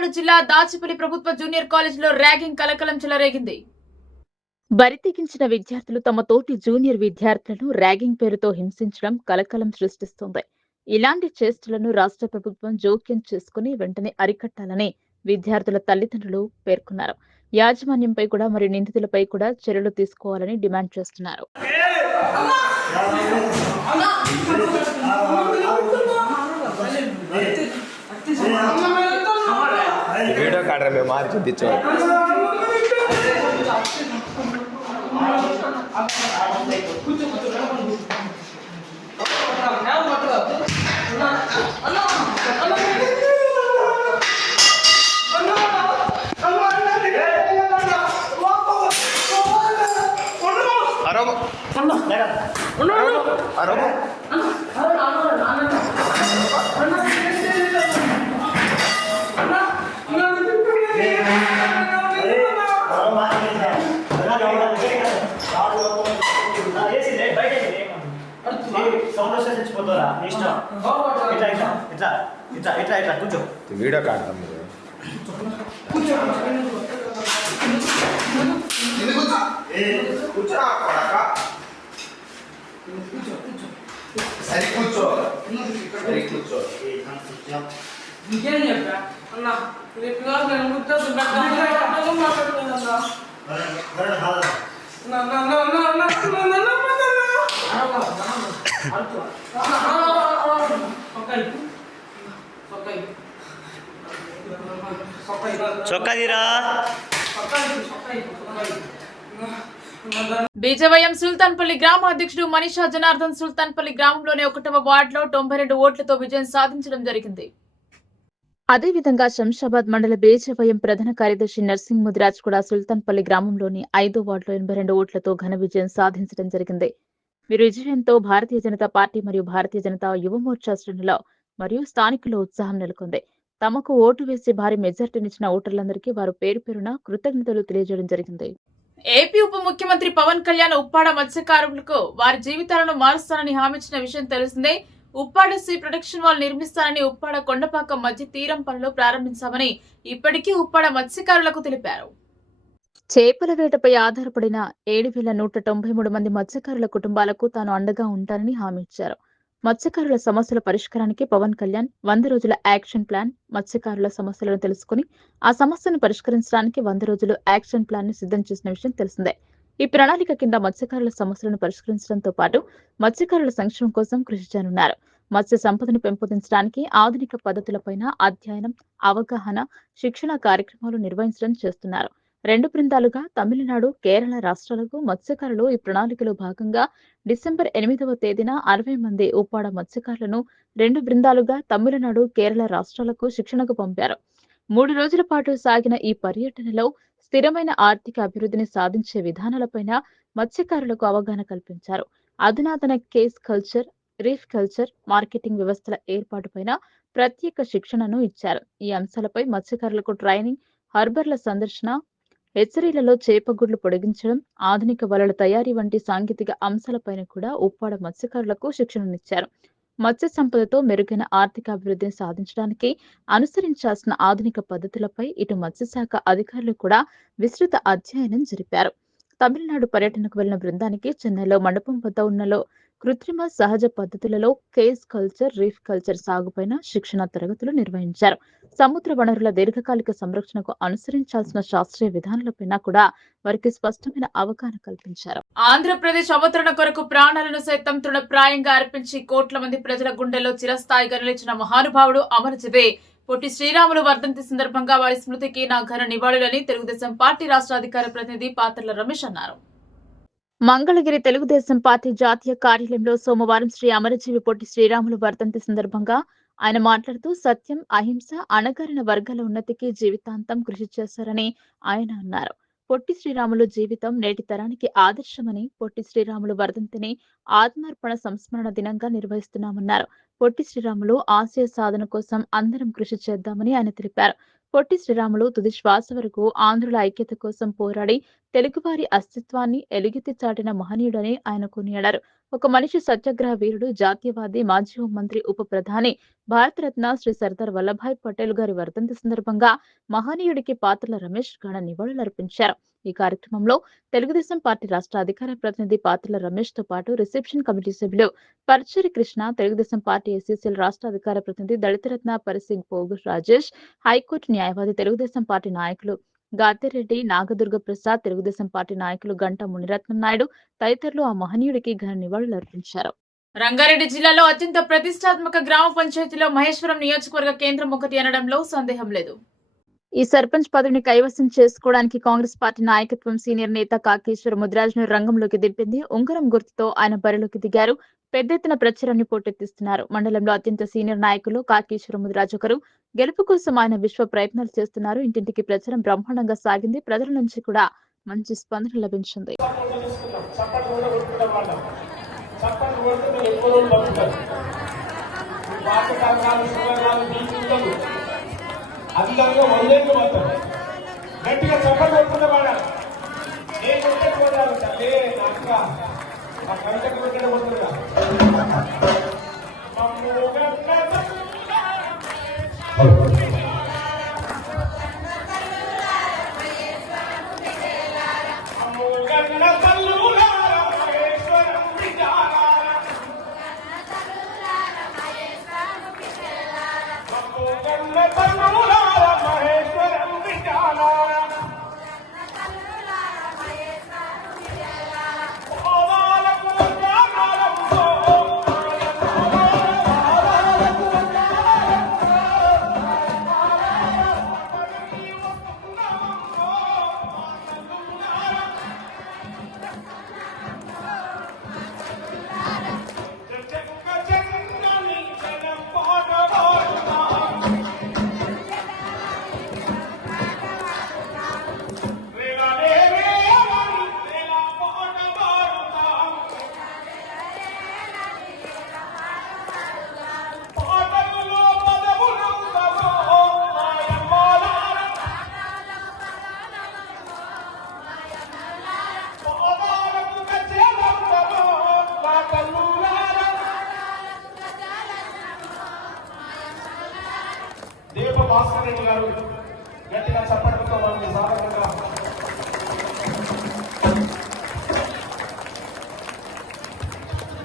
పల్నాడు జిల్లా దాచిపల్లి ప్రభుత్వ జూనియర్ కాలేజీలో ర్యాగింగ్ కలకలం చెలరేగింది. బరితెగించిన విద్యార్థులు తమ తోటి జూనియర్ విద్యార్థులను ర్యాగింగ్ పేరుతో హింసించడం కలకలం సృష్టిస్తోంది. ఇలాంటి చేష్టలను రాష్ట్ర ప్రభుత్వం జోక్యం చేసుకుని వెంటనే అరికట్టాలని విద్యార్థుల తల్లిదండ్రులు పేర్కొన్నారు. యాజమాన్యంపై కూడా మరియు నిందితులపై కూడా చర్యలు తీసుకోవాలని డిమాండ్ చేస్తున్నారు. वीडियो काट रहे मार चुदी वीडियो काटता బీజేవైఎం సుల్తాన్పల్లి గ్రామ అధ్యక్షుడు మనీషా జనార్దన్ సుల్తాన్పల్లి గ్రామంలోని 1వ వార్డులో 92 ఓట్లతో విజయం సాధించడం జరిగింది. అదేవిధంగా శంషాబాద్ మండల బీజేవైఎం ప్రధాన కార్యదర్శి నర్సింగ్ ముదిరాజ్ కూడా సుల్తాన్పల్లి గ్రామంలోని 5వ వార్డులో 82 ఓట్లతో ఘన విజయం సాధించడం జరిగింది. వీరి విజయంతో భారతీయ జనతా పార్టీ మరియు భారతీయ జనతా యువమోర్చా శ్రేణుల్లో మరియు స్థానికుల్లో ఉత్సాహం నెలకొంది. తమకు ఓటు వేసి భారీ మెజార్టీనిచ్చిన ఓటర్లందరికీ వారు పేరు పేరున కృతజ్ఞతలు తెలియజేయడం జరిగింది. ఏపీ ఉప ముఖ్యమంత్రి పవన్ కళ్యాణ్ ఉప్పాడ మత్స్యకారులకు వారి జీవితాలను మారుస్తానని హామీ ఇచ్చిన విషయం తెలిసిందే. ఉప్పాడ సీ ప్రొటెక్షన్ వాల్ నిర్మిస్తానని, ఉప్పాడ కొండపాకం మధ్య తీరం పనులు ప్రారంభించామని ఇప్పటికీ ఉప్పాడ మత్స్యకారులకు తెలిపారు. చేపల వేటపై ఆధారపడిన 7,193 మంది మత్స్యకారుల కుటుంబాలకు తాను అండగా ఉంటానని హామీ ఇచ్చారు. మత్స్యకారుల సమస్యల పరిష్కారానికి పవన్ కళ్యాణ్ 100 రోజుల యాక్షన్ ప్లాన్, మత్స్యకారుల సమస్యలను తెలుసుకుని ఆ సమస్యను పరిష్కరించడానికి 100 రోజులు యాక్షన్ ప్లాన్ ని సిద్ధం చేసిన విషయం తెలిసిందే. ఈ ప్రణాళిక కింద మత్స్యకారుల సమస్యలను పరిష్కరించడంతో పాటు మత్స్యకారుల సంక్షేమం కోసం కృషి చేయనున్నారు. మత్స్య సంపదను పెంపొందించడానికి ఆధునిక పద్ధతులపైన అధ్యయనం, అవగాహన, శిక్షణ కార్యక్రమాలు నిర్వహించడం చేస్తున్నారు. 2 బృందాలుగా తమిళనాడు, కేరళ రాష్ట్రాలకు మత్స్యకారులు ఈ ప్రణాళికలో భాగంగా డిసెంబర్ 8వ తేదీన 60 మంది ఉప్పాడ మత్స్యకారులను 2 బృందాలుగా తమిళనాడు, కేరళ రాష్ట్రాలకు శిక్షణకు పంపారు. 3 రోజుల పాటు సాగిన ఈ పర్యటనలో స్థిరమైన ఆర్థిక అభివృద్ధిని సాధించే విధానాలపైన మత్స్యకారులకు అవగాహన కల్పించారు. అధునాతన case culture, reef culture, marketing వ్యవస్థల ఏర్పాటుపైన ప్రత్యేక శిక్షణను ఇచ్చారు. ఈ అంశాలపై మత్స్యకారులకు ట్రైనింగ్, హార్బర్ల సందర్శన, హెచ్చరీలలో చేపగుడ్లు పొడిగించడం, ఆధునిక వలల తయారీ వంటి సాంకేతిక అంశాలపైన కూడా ఉప్పాడ మత్స్యకారులకు శిక్షణనిచ్చారు. మత్స్య సంపదతో మెరుగైన ఆర్థిక అభివృద్ధిని సాధించడానికి అనుసరించాల్సిన ఆధునిక పద్ధతులపై ఇటు మత్స్యశాఖ అధికారులు కూడా విస్తృత అధ్యయనం జరిపారు. తమిళనాడు పర్యటనకు వెళ్లిన బృందానికి చెన్నైలో మండపం వద్ద ఉన్నలో కృత్రిమ సహజ పద్ధతులలో కేస్ కల్చర్, రీఫ్ కల్చర్ సాగుపైన శిక్షణ తరగతులు నిర్వహించారు. సముద్ర వనరుల దీర్ఘకాలిక సంరక్షణకు అనుసరించాల్సిన శాస్త్రీయ విధానాలపైన కూడా వారికి స్పష్టమైన అవగాహన కల్పించారు. ఆంధ్రప్రదేశ్ అవతరణ కొరకు ప్రాణాలను సైతం తృణప్రాయంగా అర్పించి కోట్ల మంది ప్రజల గుండెల్లో చిరస్థాయిగా నిలిచిన మహానుభావుడు అమరజీవి పొట్టి శ్రీరాములు వర్ధంతి సందర్భంగా వారి స్మృతికి నా ఘన నివాళులని తెలుగుదేశం పార్టీ రాష్ట్ర అధికార ప్రతినిధి పాత్రల రమేష్ అన్నారు. మంగళగిరి తెలుగుదేశం పార్టీ జాతీయ కార్యాలయంలో సోమవారం శ్రీ అమరజీవి పొట్టి శ్రీరాములు వర్ధంతి సందర్భంగా ఆయన మాట్లాడుతూ సత్యం, అహింస, అణగారిన వర్గాల ఉన్నతికి జీవితాంతం కృషి చేశారని ఆయన అన్నారు. పొట్టి శ్రీరాములు జీవితం నేటి తరానికి ఆదర్శమని, పొట్టి శ్రీరాములు వర్ధంతిని ఆత్మార్పణ సంస్మరణ దినంగా నిర్వహిస్తున్నామన్నారు. పొట్టి శ్రీరాములు ఆశయ సాధన కోసం అందరం కృషి చేద్దామని ఆయన తెలిపారు. పొట్టి శ్రీరాములు తుది శ్వాస వరకు ఆంధ్రుల ఐక్యత కోసం పోరాడి తెలుగువారి అస్తిత్వాన్ని ఎలుగెత్తి చాటిన మహనీయుడని ఆయన కొనియాడారు. ఒక మనిషి సత్యాగ్రహ వీరుడు, జాతీయవాది, మాజీ హోంమంత్రి, ఉప ప్రధాని, భారతరత్న శ్రీ సర్దార్ వల్లభాయ్ పటేల్ గారి వర్ధంతి సందర్భంగా మహనీయుడికి పాత్రల రమేష్ ఘన నివాళులర్పించారు. ఈ కార్యక్రమంలో తెలుగుదేశం పార్టీ రాష్ట్ర అధికార ప్రతినిధి పాత్రల రమేష్ తో పాటు రిసెప్షన్ కమిటీ సభ్యులు పర్చూరి కృష్ణ, తెలుగుదేశం పార్టీ ఎస్సీసీఎల్ రాష్ట్ర అధికార ప్రతినిధి దళితరత్న పరిసింగ్ పోగు రాజేష్, హైకోర్టు న్యాయవాది, తెలుగుదేశం పార్టీ నాయకులు గాతిరెడ్డి, నాగదుర్గ ప్రసాద్, తెలుగుదేశం పార్టీ నాయకులు గంటా మునిరత్నం నాయుడు తదితరులు ఆ మహనీయుడికి ఘన నివాళులర్పించారు. రంగారెడ్డి జిల్లాలో అత్యంత ప్రతిష్టాత్మక గ్రామ పంచాయతీలో మహేశ్వరం నియోజకవర్గ కేంద్రం ఒకటి అనడంలో సందేహం లేదు. ఈ సర్పంచ్ పదవిని కైవసం చేసుకోవడానికి కాంగ్రెస్ పార్టీ నాయకత్వం సీనియర్ నేత కాకేశ్వర ముదిరాజును రంగంలోకి దింపింది. ఉంగరం గుర్తుతో ఆయన బరిలోకి దిగారు. పెద్ద ఎత్తున ప్రచారాన్ని పోటెత్తిస్తున్నారు. మండలంలో అత్యంత సీనియర్ నాయకులు కాకేశ్వర ముదిరాజు ఒకరు. గెలుపు కోసం ఆయన విశ్వ ప్రయత్నాలు చేస్తున్నారు. ఇంటింటికి ప్రచారం బ్రహ్మాండంగా సాగింది. ప్రజల నుంచి కూడా మంచి స్పందన లభించింది. అధికంగా వందేళ్ళు మాత్రం గట్టిగా చప్పట్లు కొట్టుకునేవాడా నేను కొట్టే పోతాను తల్లి అక్క ఆ కవితకు పెట్టడం పోతుందా భాస్కర్ రెడ్డి గారు గట్టిగా చప్పట్లతో మనకి సాధకంగా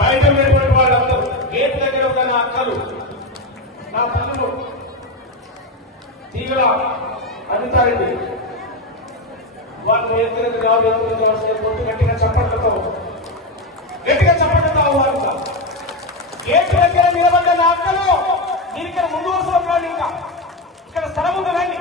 బయట ఉన్నటువంటి వాళ్ళందరూ గేట్ దగ్గర ఉన్న నా అక్కలు, నా తల్లులు, తీగల అనితారెడ్డి వాళ్ళు ఎత్తుగా గట్టిగా చప్పట్లతో ఆహ్వానిస్తారు. గేట్ దగ్గర నిలబడ్డ నా అక్కలు మీరు ఇక్కడ ముందు వరుసలో రండి, ఇక్కడ స్థలం ఉంది రండి.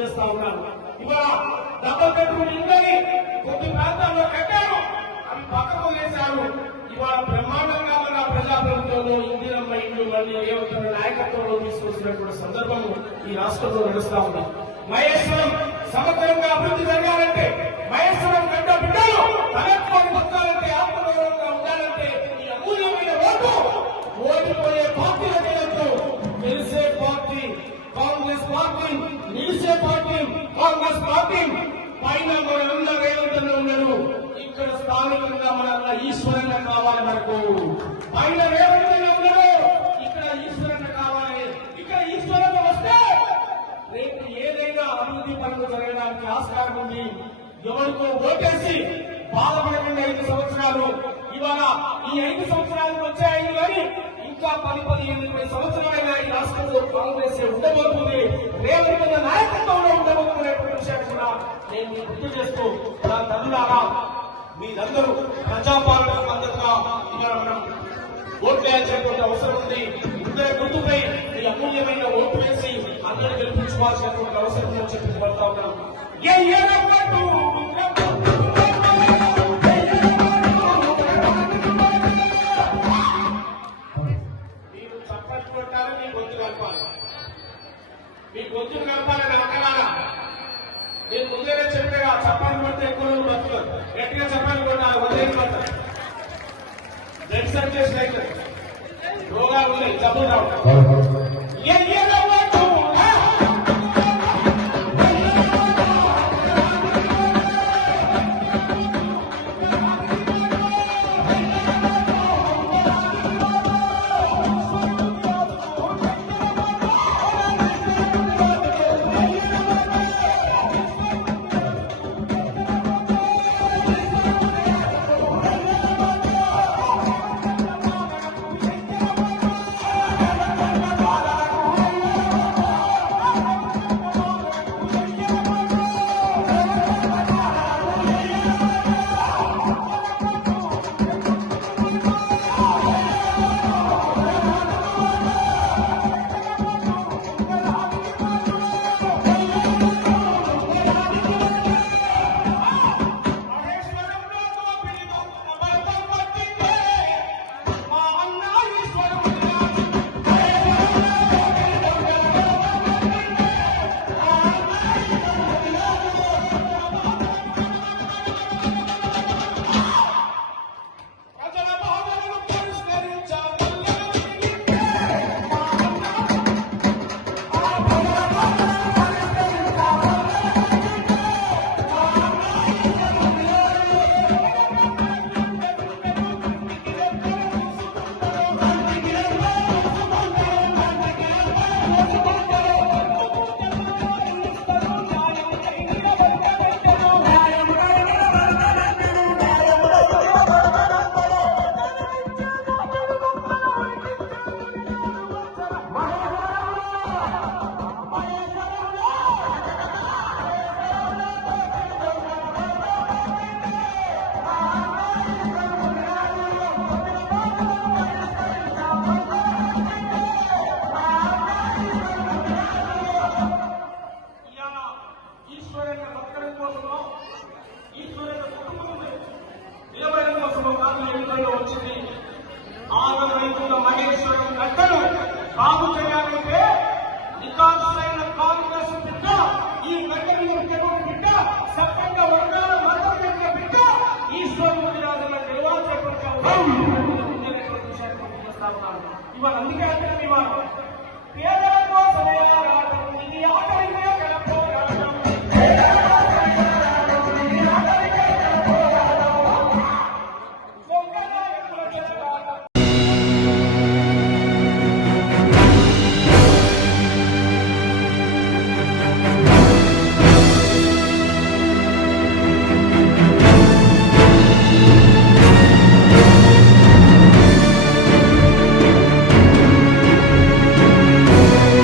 చేస్తా ఉన్నాను. ఇవాళ డబుల్ బెడ్రూమ్ ఇళ్ళని కొన్ని ప్రాంతాల్లో కట్టారు, అవి పక్కకు వేశారు. ఇవాళ బ్రహ్మాండంగా మన ప్రజాప్రభుత్వంలో ఇందిరమ్మ ఇల్లు మళ్ళీ రేవంత్ నాయకత్వంలో తీసుకొచ్చినటువంటి సందర్భం ఈ రాష్ట్రంలో నడుస్తా ఉంది. మహేశ్వరం సమగ్రంగా అభివృద్ధి జరగాలంటే, మహేశ్వరం గడ్డ బిడ్డలు తలెత్తుకొని బతకాలంటే, ఆత్మగౌరవంగా ఉండాలంటే ఈ అమూల్యమైన ఓటు ఓడిపోయే పార్టీల చేయొద్దు. గెలిచే పార్టీ కాంగ్రెస్ పార్టీ, నిలిచే పార్టీ కాంగ్రెస్ పార్టీ. పైన మన రేవంత్ ఉన్నాడు, ఇక్కడ స్థానికంగా మన ఈశ్వరన్న కావాలి. మనకు పైన రేవంత్ ఉన్నాడు, ఇక్కడ ఈశ్వరన్న కావాలి. ఇక్కడ ఈశ్వరన్న వస్తే రేపు ఏదైనా అభివృద్ధి పనులు జరగడానికి ఆస్కారం ఉంది. ఎవరికో ఓటేసి బాధపడకుండా 5 సంవత్సరాలు, ఇవాళ ఈ 5 సంవత్సరాలకు వచ్చాయి కానీ ఇంకా 10-15 సంవత్సరాలైనా ఈ రాష్ట్రంలో కాంగ్రెస్ ఉండబోతుంది, రేవంత్ నాయకత్వంలో ఉండబోతున్నటువంటి విషయాన్ని కూడా నేను గుర్తు చేస్తూ, నా తల్లులారా మీరందరూ ప్రజాపాలనకు మద్దతుగా ఇవాళ మనం ఓట్లేయాల్సినటువంటి అవసరం ఉంది. ఇద్దరు గుర్తుపై ఈ అమూల్యమైన ఓటు వేసి అందరూ గెలిపించుకోవాల్సినటువంటి అవసరం ఉందని చెప్పి కోరుతా ఉన్నాను. మీరు చప్పట్లు కొట్టాలి, మీ గొంతు కలపాలి. మీ గొంతు కలపాలని అక్కలారా నేను ముందేనే చెప్పగా చప్పట్లు కొడితే ఎక్కువ బతుకులు గట్టిగా చప్పట్లు కొట్టాలి, వదిలేని పడతారు. బ్లడ్ సర్క్యులేషన్ అయితే రోగాలు ఉన్నాయి, జబ్బులు రావు. బాగు చేయాలంటే నికాసైన కాంగ్రెస్ బిడ్డ, ఈ గడ్డ బిడ్డ, సక్రంగా వర్గాల మద్దతు బిడ్డ ఈశ్వరుడి రాజుల నిలవాల్సినటువంటి విషయాన్ని చేస్తా ఉన్నాను. ఇవాళ అందుకే అంటే ఇవాళ పేదల కోసమే